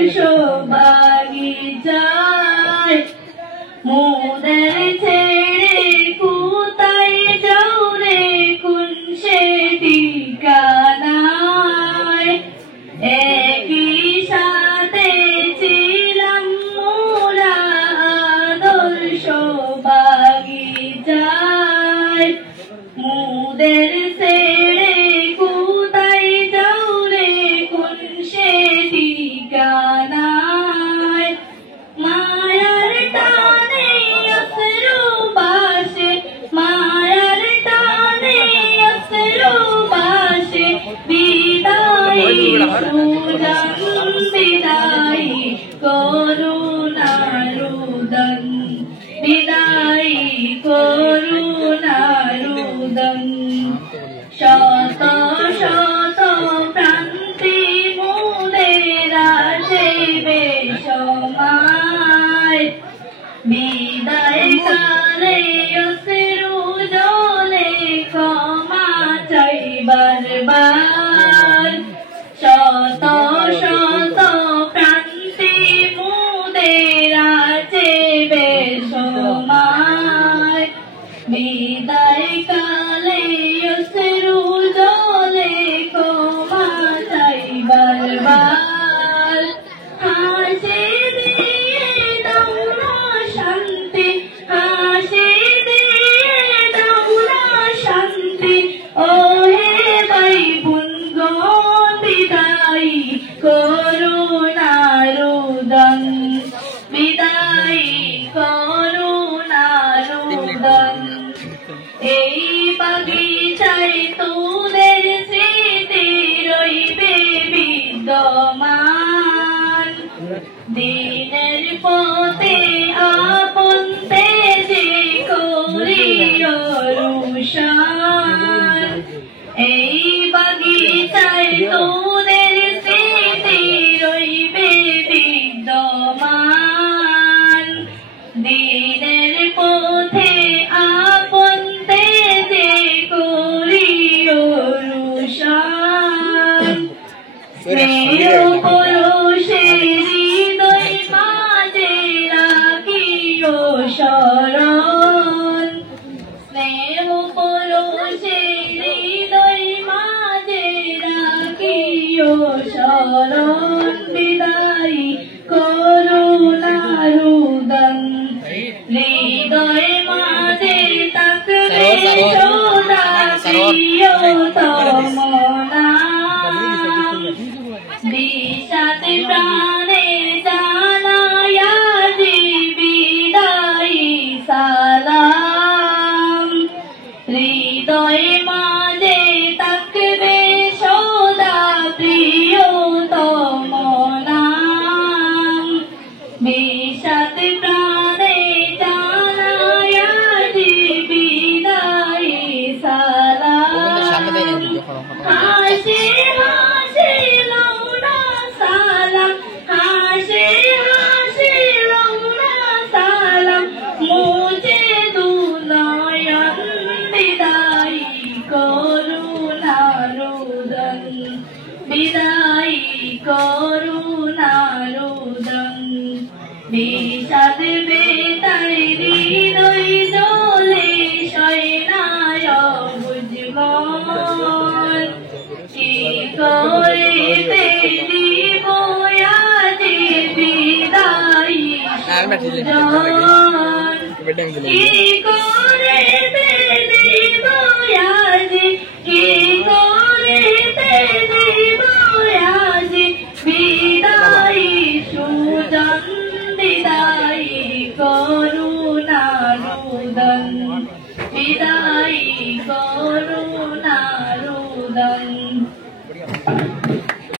আদর্শ বাগিচায় মোদের ছেড়ে কোথায় যাও রে কোন সে ঠিকানায় একই সাথে ছিলাম মোরা আদর্শ বাগিচায় মোদের ছেড়ে কোথায় যাও রে কোন সে ঠিকানায় মায়ার টানে অশ্রু বাসে মায়ার টানে অশ্রু বাসে বিদায়ী সুজন বিদায়ী করুণারুদন বিদায়ী করুণারুদন শত শত প্রান্তি মোদের আসিবে সময় বিদায় কালে অশ্রু জলে ক্ষমা চাইবার বার শত শত প্রান্তি মোদের আসিবে সময় বিদায় কালে অশ্রু জলে ক্ষমা চাইবার বার হাসি দিয়ে দাও না শান্তি হাসি দিয়ে দাও না শান্তি ও হে ভাই বোনগণ বিদায়ী করুণারুদন বিদায়ী করুণারুদন এই বাগিচায় তোদের স্মৃতি রইবে বিদ্যমান দিনের পথে আপন তেজে করিও রুশন এই বাগিচায় তোদের স্মৃতি রইবে বিদ্যমান দিনের পথে আপন তেজে করিও রুশন স্নেহ পরশে হৃদয় মাঝে রাখিও শরণ স্নেহ পরশে হৃদয় মাঝে রাখিও শরণ বিদায়ী করুণারুদন হৃদয় মাঝে তাকবে সদা প্রিয়তম নাম বিষাদ প্রাণে জানায়া বিদায়ী সালাম হৃদয় মাঝে তাকবে সদা প্রিয়তম নাম বিষাদ প্রাণে জানায়া বিদায়ী সালাম হাসি হাসি লৌনা সালাম হাসি হাসি লৌনা সালাম মুঝে দুনয়ন বিদায়ী করুণারুদন বিদায়ী করুণারুদন বিষাদ বেতায় হৃদয় দোলে শয়নায় বুঝমন কি করিতে দিব আজি বিদায়ী সুজন কি করিতে দিব আজি কি করিতে দিব আজি বিদায়ী সুজন বিদায়ী করুণারুদন বিদায়ী করুণারুদন